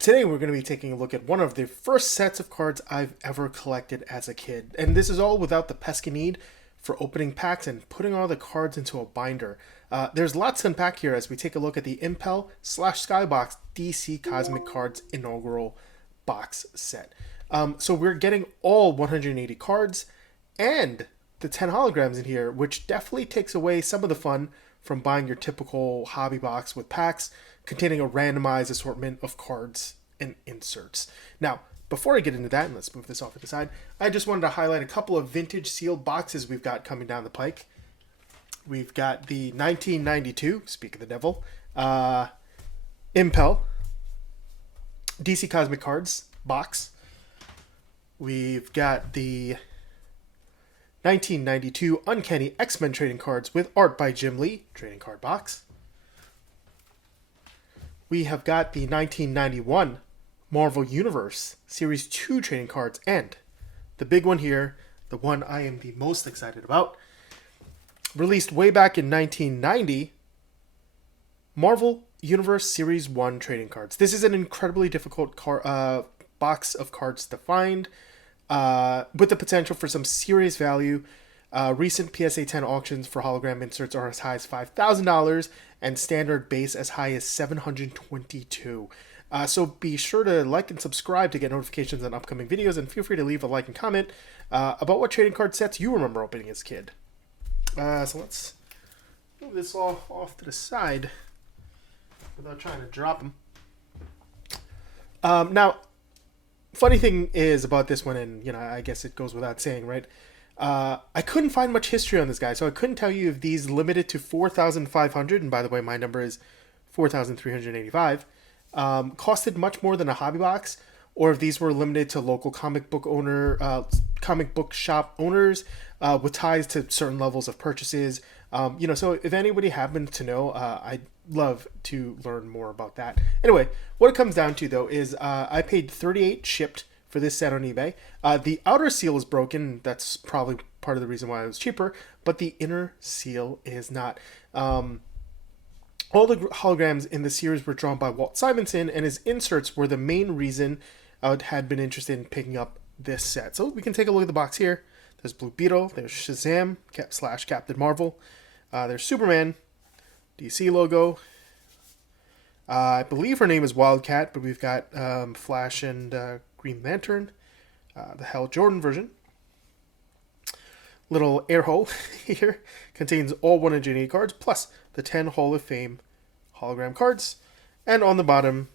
Today we're going to be taking a look at one of the first sets of cards I've ever collected as a kid. And this is all without the pesky need for opening packs and putting all the cards into a binder. There's lots to unpack here as we take a look at the Impel/Skybox DC Cosmic Cards Inaugural box set. So we're getting all 180 cards and the 10 holograms in here, which definitely takes away some of the fun from buying your typical hobby box with packs containing a randomized assortment of cards and inserts. Now, before I get into that, and let's move this off to the side, I just wanted to highlight a couple of vintage sealed boxes we've got coming down the pike. We've got the 1992, speak of the devil, Impel DC Cosmic Cards box. We've got the 1992 Uncanny X-Men trading cards with art by Jim Lee trading card box. We have got the 1991 Marvel Universe Series 2 trading cards, and the big one here, the one I am the most excited about, released way back in 1990, Marvel Universe Series 1 trading cards. This is an incredibly difficult box of cards to find, with the potential for some serious value. Recent PSA 10 auctions for hologram inserts are as high as $5,000 and standard base as high as $722. So be sure to like and subscribe to get notifications on upcoming videos, and feel free to leave a like and comment about what trading card sets you remember opening as a kid. So let's move this all off to the side without trying to drop them. Now, funny thing is about this one, and I guess it goes without saying, right? I couldn't find much history on this guy, so I couldn't tell you if these limited to 4,500, and by the way, my number is 4,385, costed much more than a hobby box, or if these were limited to local comic book shop owners with ties to certain levels of purchases. So if anybody happens to know, I'd love to learn more about that. Anyway, what it comes down to though is I paid $38 shipped for this set on eBay. The outer seal is broken. That's probably part of the reason why it was cheaper, but the inner seal is not. All the holograms in the series were drawn by Walt Simonson, and his inserts were the main reason I had been interested in picking up this set. So we can take a look at the box here. There's Blue Beetle, there's Shazam / Captain Marvel, there's Superman, DC logo. I believe her name is Wildcat, but we've got Flash and Green Lantern, the Hal Jordan version. Little air hole here contains all 180 cards plus the 10 Hall of Fame hologram cards. And on the bottom,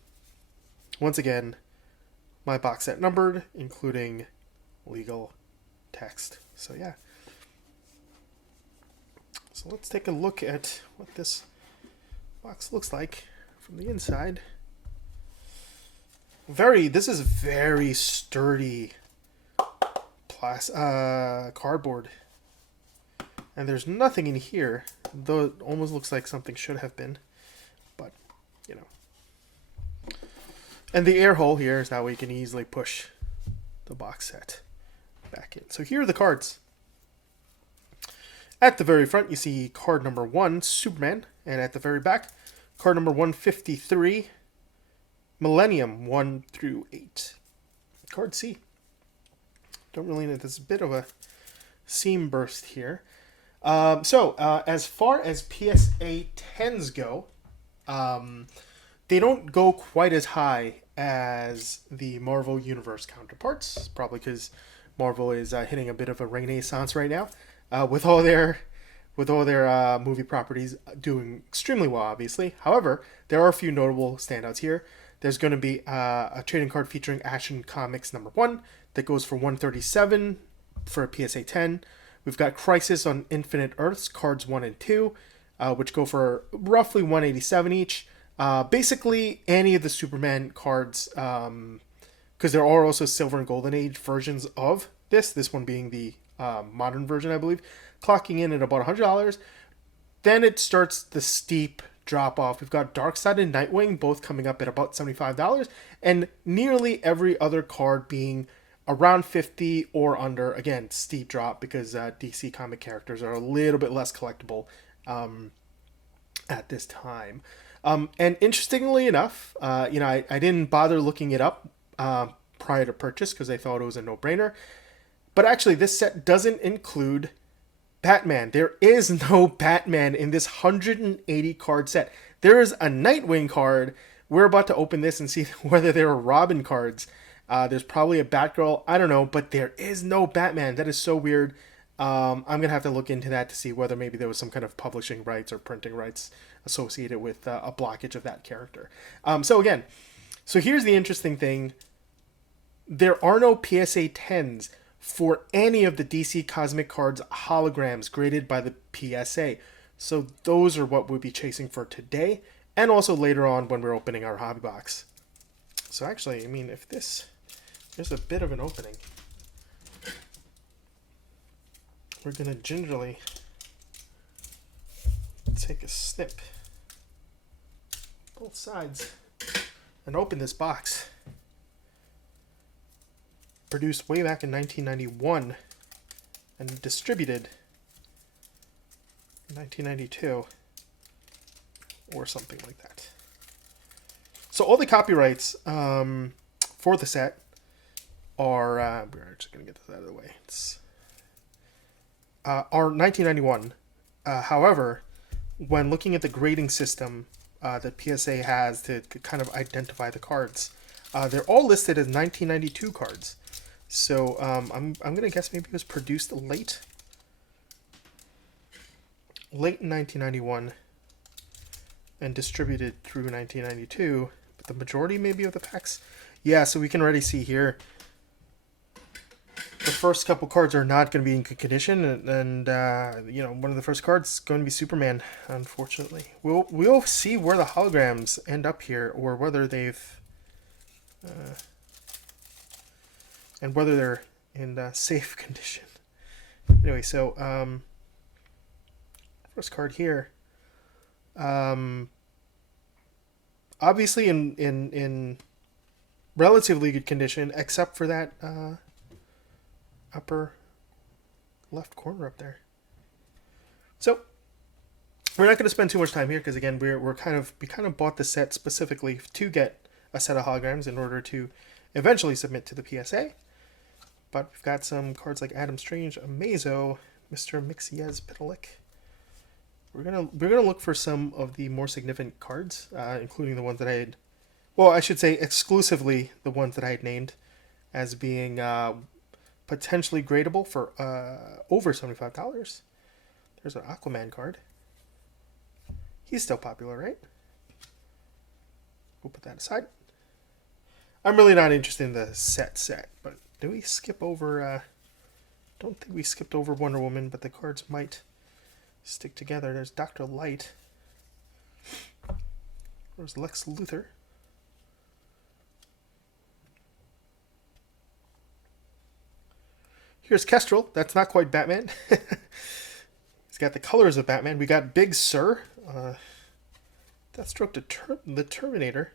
once again, my box set numbered, including legal text. So yeah. So let's take a look at what this box looks like from the inside. This is very sturdy cardboard, and there's nothing in here, though it almost looks like something should have been, but and the air hole here is that way you can easily push the box set back in. So here are the cards. At the very front you see card number 1, Superman, and at the very back card number 153, Millennium 1 through 8. Card C. Don't really know. There's a bit of a seam burst here. As far as PSA 10s go, they don't go quite as high as the Marvel Universe counterparts. Probably because Marvel is hitting a bit of a renaissance right now, with all their movie properties doing extremely well. Obviously, however, there are a few notable standouts here. There's going to be a trading card featuring Action Comics number 1 that goes for $137 for a PSA 10. We've got Crisis on Infinite Earths, cards 1 and 2, which go for roughly $187 each. Basically, any of the Superman cards, because there are also Silver and Golden Age versions of this one being the modern version, I believe, clocking in at about $100. Then it starts the steep drop off. We've got Darkseid and Nightwing both coming up at about $75, and nearly every other card being around $50 or under. Again, steep drop because DC comic characters are a little bit less collectible at this time. And interestingly enough, I didn't bother looking it up prior to purchase because I thought it was a no-brainer. But actually, this set doesn't include Batman. There is no Batman in this 180 card set. There is a Nightwing card. We're about to open this and see whether there are Robin cards. There's probably a Batgirl. I don't know, but there is no Batman. That is so weird. I'm going to have to look into that to see whether maybe there was some kind of publishing rights or printing rights associated with a blockage of that character. So here's the interesting thing. There are no PSA 10s for any of the DC Cosmic Cards holograms graded by the PSA. So those are what we'll be chasing for today and also later on when we're opening our hobby box. So actually, I mean, if there's a bit of an opening. We're going to gingerly take a snip both sides and open this box. Produced way back in 1991 and distributed in 1992 or something like that. So all the copyrights for the set are we're just going to get this out of the way. Are 1991. However, when looking at the grading system that PSA has to kind of identify the cards, they're all listed as 1992 cards. So I'm going to guess maybe it was produced late in 1991 and distributed through 1992. But the majority maybe of the packs, yeah. So we can already see here. The first couple cards are not going to be in good condition, and one of the first cards is going to be Superman. Unfortunately, we'll see where the holograms end up here, or whether they've and whether they're in safe condition. Anyway, so first card here, obviously in relatively good condition, except for that. Upper left corner up there. So we're not going to spend too much time here because again we kind of bought the set specifically to get a set of holograms in order to eventually submit to the PSA. But we've got some cards like Adam Strange, Amazo, Mr. Mixiez Pitalik. We're gonna look for some of the more significant cards, including the ones that I had. Well, I should say exclusively the ones that I had named as being potentially gradable for over $75. There's an Aquaman card. He's still popular, right? We'll put that aside. I'm really not interested in the set, but did we skip over... don't think we skipped over Wonder Woman, but the cards might stick together. There's Dr. Light. There's Lex Luthor. Here's Kestrel. That's not quite Batman. He's got the colors of Batman. We got Big Sur. Deathstroke the Terminator.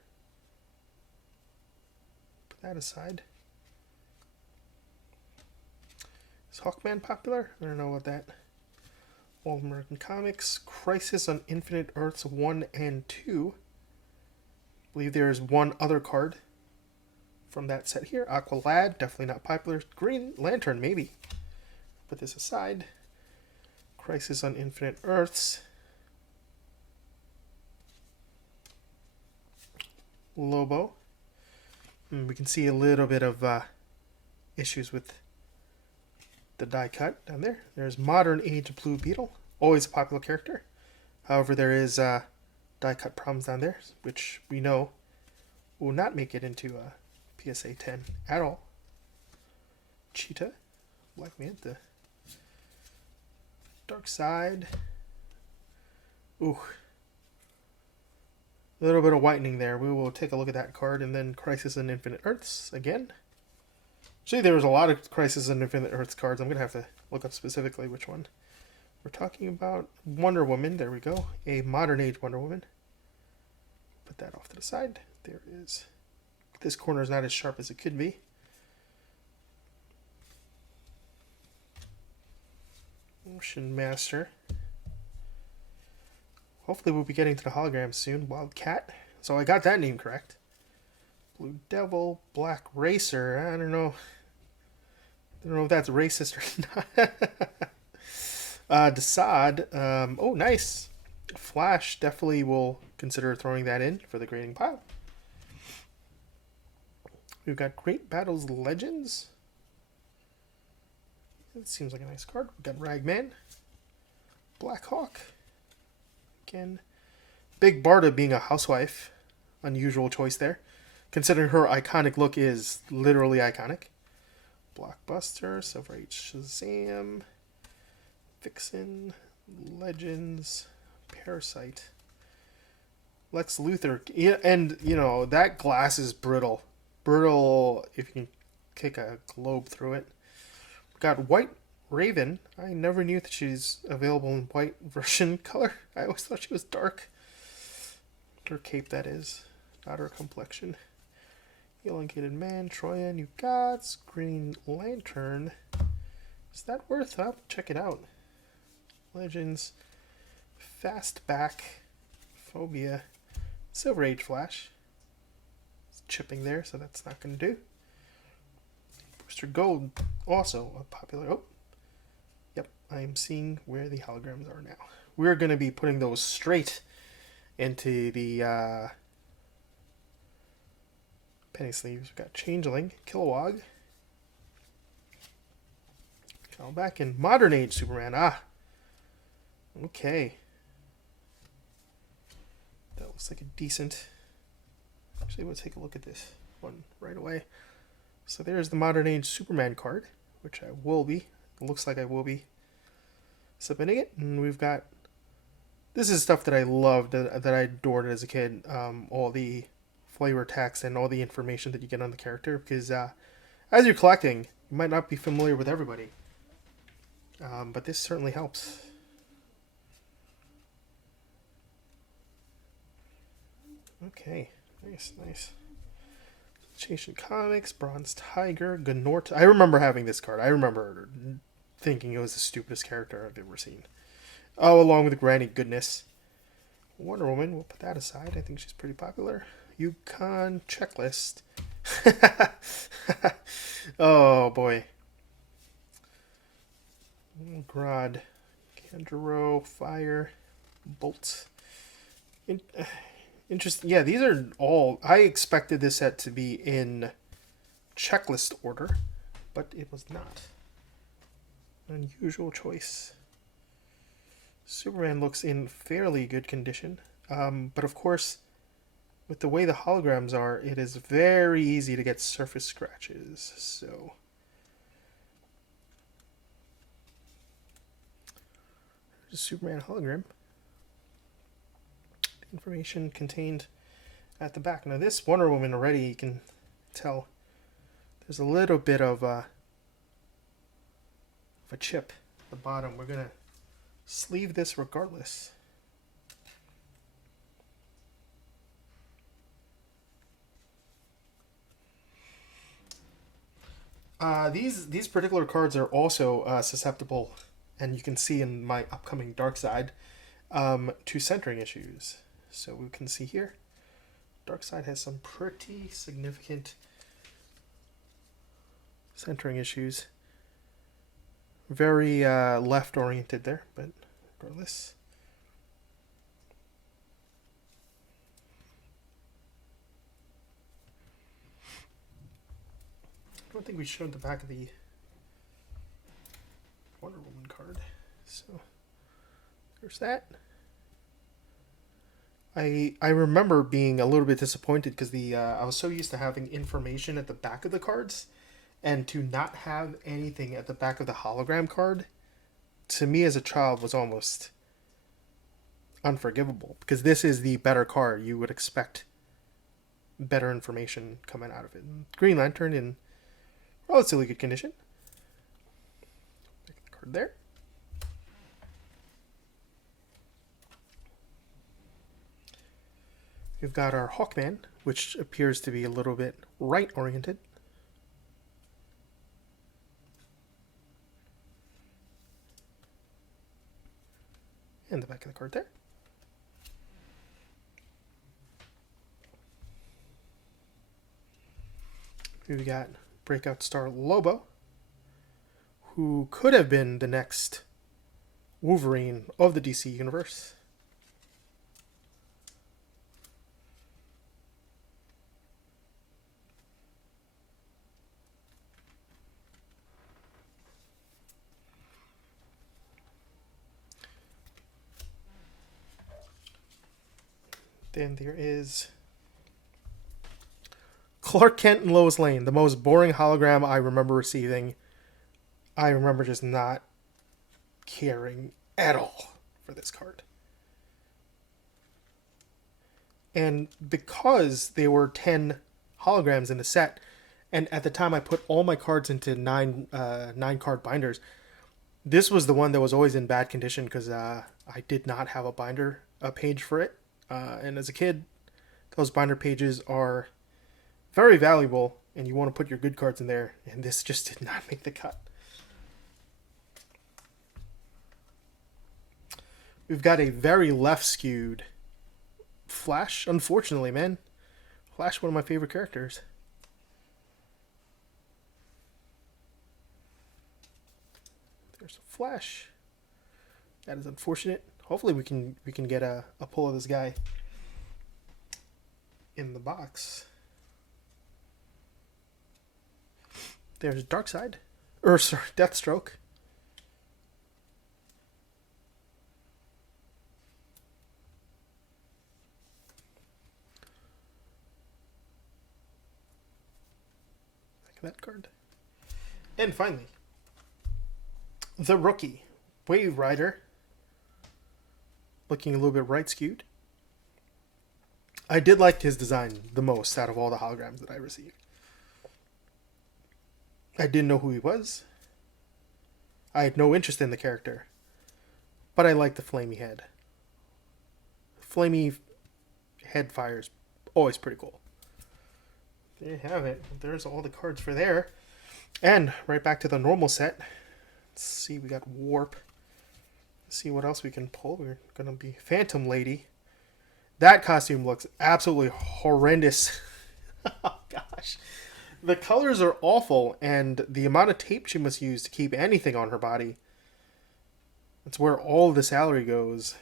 Put that aside. Is Hawkman popular? I don't know about that. All American Comics. Crisis on Infinite Earths 1 and 2. I believe there is one other card from that set here. Aqualad, definitely not popular. Green Lantern, maybe. Put this aside. Crisis on Infinite Earths. Lobo. We can see a little bit of issues with the die cut down there. There's Modern Age Blue Beetle. Always a popular character. However, there is die cut problems down there, which we know will not make it into PSA 10 at all. Cheetah, Black Manta, Dark Side. Ooh, a little bit of whitening there. We will take a look at that card, and then Crisis on Infinite Earths again. Actually, there was a lot of Crisis on Infinite Earths cards. I'm gonna have to look up specifically which one we're talking about. Wonder Woman. There we go. A modern age Wonder Woman. Put that off to the side. There is. This corner is not as sharp as it could be. Ocean Master. hopefully we'll be getting to the holograms soon. Wildcat. So I got that name correct. Blue Devil, Black Racer. I don't know. I don't know if that's racist or not. Desaad. Oh, nice. Flash. Definitely will consider throwing that in for the grading pile. We've got Great Battles Legends. It seems like a nice card. We've got Ragman. Black Hawk. Again. Big Barda being a housewife. Unusual choice there. Considering her iconic look is literally iconic. Blockbuster, Silver Age Shazam, Vixen, Legends, Parasite, Lex Luthor. Yeah, and, you know, that glass is brittle. Brittle if you can kick a globe through it. We've got White Raven. I never knew that she's available in white version color. I always thought she was dark. Her cape, that is. Not her complexion. Elongated Man, Troya, New Gods, Green Lantern. Is that worth? I'll check it out. Legends, Fastback, Phobia, Silver Age Flash. It's chipping there, so that's not going to do. Booster Gold, also a popular. Oh, yep, I am seeing where the holograms are now. We're going to be putting those straight into the penny sleeves. We've got Changeling, Kilowog, Back in Modern Age Superman. Ah, okay. That looks like a decent. Actually, we'll take a look at this one right away. So there's the Modern Age Superman card, which I will be. It looks like I will be submitting it. And we've got. This is stuff that I loved, that I adored as a kid. All the flavor text and all the information that you get on the character, because as you're collecting, you might not be familiar with everybody. But this certainly helps. Okay, nice. Chasing Comics, Bronze Tiger, Gnort. I remember having this card. I remember thinking it was the stupidest character I've ever seen. Oh, along with Granny Goodness. Wonder Woman, we'll put that aside. I think she's pretty popular. Yukon Checklist. Oh, boy. Grodd, Kandro, Fire, Bolt. Interesting. Yeah, these are all. I expected this set to be in checklist order, but it was not. Unusual choice. Superman looks in fairly good condition, but of course, with the way the holograms are, it is very easy to get surface scratches. So. Superman hologram. Information contained at the back. Now this Wonder Woman already, you can tell there's a little bit of a chip at the bottom. We're going to sleeve this regardless. These particular cards are also susceptible, and you can see in my upcoming Dark Side, to centering issues. So we can see here, Dark Side has some pretty significant centering issues. Very left-oriented there, but regardless. I don't think we showed the back of the Wonder Woman card. So there's that. I remember being a little bit disappointed because I was so used to having information at the back of the cards, and to not have anything at the back of the hologram card, to me as a child was almost unforgivable, because this is the better card. You would expect better information coming out of it. Green Lantern in relatively good condition. Pick the card there. We've got our Hawkman, which appears to be a little bit right-oriented. And the back of the card there. We got breakout star Lobo, who could have been the next Wolverine of the DC Universe. Then there is Clark Kent and Lois Lane, the most boring hologram I remember receiving. I remember just not caring at all for this card. And because there were 10 holograms in the set, and at the time I put all my cards into nine card binders, this was the one that was always in bad condition because I did not have a page for it. And as a kid, those binder pages are very valuable, and you want to put your good cards in there, and this just did not make the cut. We've got a very left-skewed Flash, unfortunately, man. Flash, one of my favorite characters. There's a Flash. That is unfortunate. Hopefully we can get a pull of this guy in the box. There's Darkseid. Deathstroke. That card. And finally, the Rookie, Wave Rider, looking a little bit right skewed. I did like his design the most out of all the holograms that I received. I didn't know who he was. I had no interest in the character, but I liked the flamey head. Flamey head fire's always pretty cool. There you have it. There's all the cards for there. And right back to the normal set. Let's see, we got Warp. Let's see what else we can pull. We're going to be Phantom Lady. That costume looks absolutely horrendous. Oh, gosh. The colors are awful, and the amount of tape she must use to keep anything on her body. That's where all the salary goes.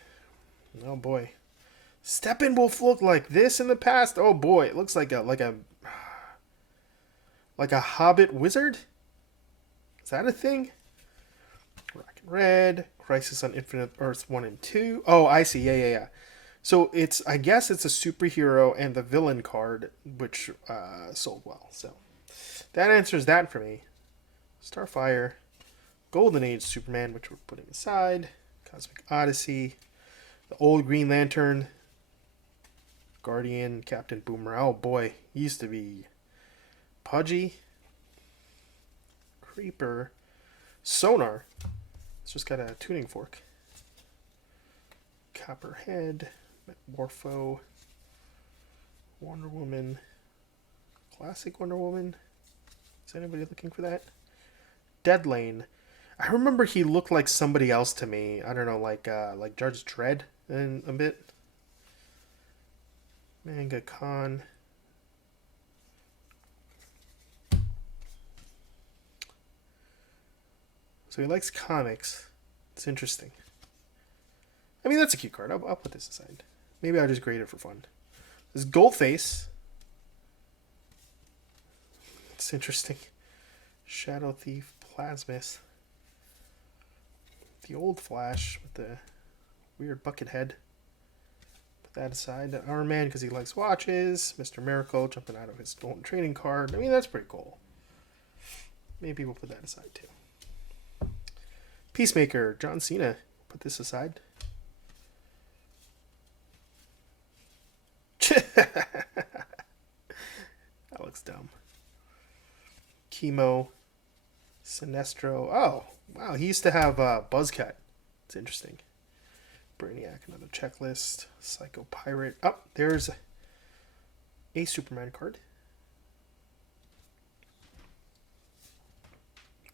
Oh, boy. Steppenwolf looked like this in the past. Oh, boy. It looks like a Hobbit wizard? Is that a thing? Rocket Red, Crisis on Infinite Earths 1 and 2. Oh, I see. Yeah. So I guess it's a superhero and the villain card, which sold well. So that answers that for me. Starfire, Golden Age Superman, which we're putting aside. Cosmic Odyssey, the old Green Lantern, Guardian, Captain Boomer. Oh boy, he used to be Pudgy, Creeper, Sonar. It's just got a tuning fork. Copperhead, Morpho, Wonder Woman, Classic Wonder Woman. Is anybody looking for that? Deadlane. I remember he looked like somebody else to me. I don't know, like Judge Dredd in a bit. Manga Khan. So he likes comics. It's interesting. I mean, that's a cute card. I'll put this aside. Maybe I'll just grade it for fun. This Goldface. It's interesting. Shadow Thief, Plasmus. The old Flash with the weird bucket head. Put that aside. Iron Man because he likes watches. Mr. Miracle jumping out of his golden trading card. I mean, that's pretty cool. Maybe we'll put that aside too. Peacemaker, John Cena. Put this aside. That looks dumb. Chemo. Sinestro. Oh, wow. He used to have Buzzcut. It's interesting. Brainiac, another checklist. Psycho Pirate. Oh, there's a Superman card.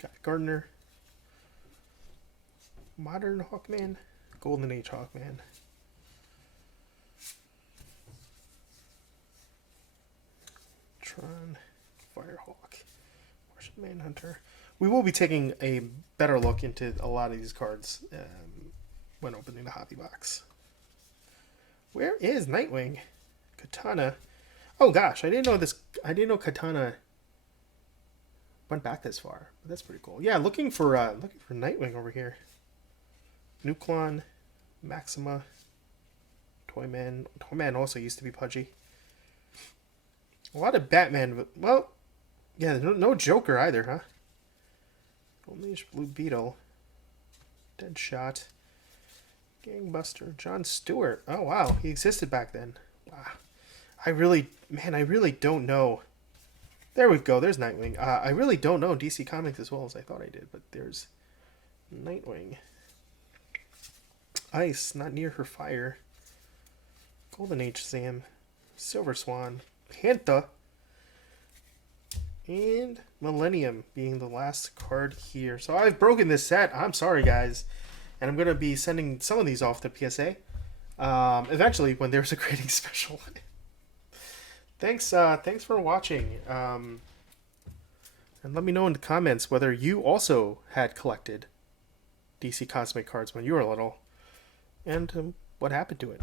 Got Gardner. Modern Hawkman. Golden Age Hawkman. Tron. Firehawk, Martian Manhunter. We will be taking a better look into a lot of these cards when opening the hobby box. Where is Nightwing? Katana. Oh gosh, I didn't know this. I didn't know Katana went back this far. But that's pretty cool. Yeah, looking for Nightwing over here. Nuklon, Maxima, Toyman. Toyman also used to be pudgy. A lot of Batman, but well, yeah, no Joker either, huh? Golden Age Blue Beetle, Deadshot, Gangbuster, John Stewart. Oh wow, he existed back then. Wow, I really don't know. There we go. There's Nightwing. I really don't know DC Comics as well as I thought I did, but there's Nightwing. Ice, not near her fire. Golden Age Sam, Silver Swan, Panther, and Millennium being the last card here. So I've broken this set. I'm sorry, guys. And I'm going to be sending some of these off to PSA eventually when there's a grading special. Thanks for watching. And let me know in the comments whether you also had collected DC Cosmic cards when you were little and what happened to it.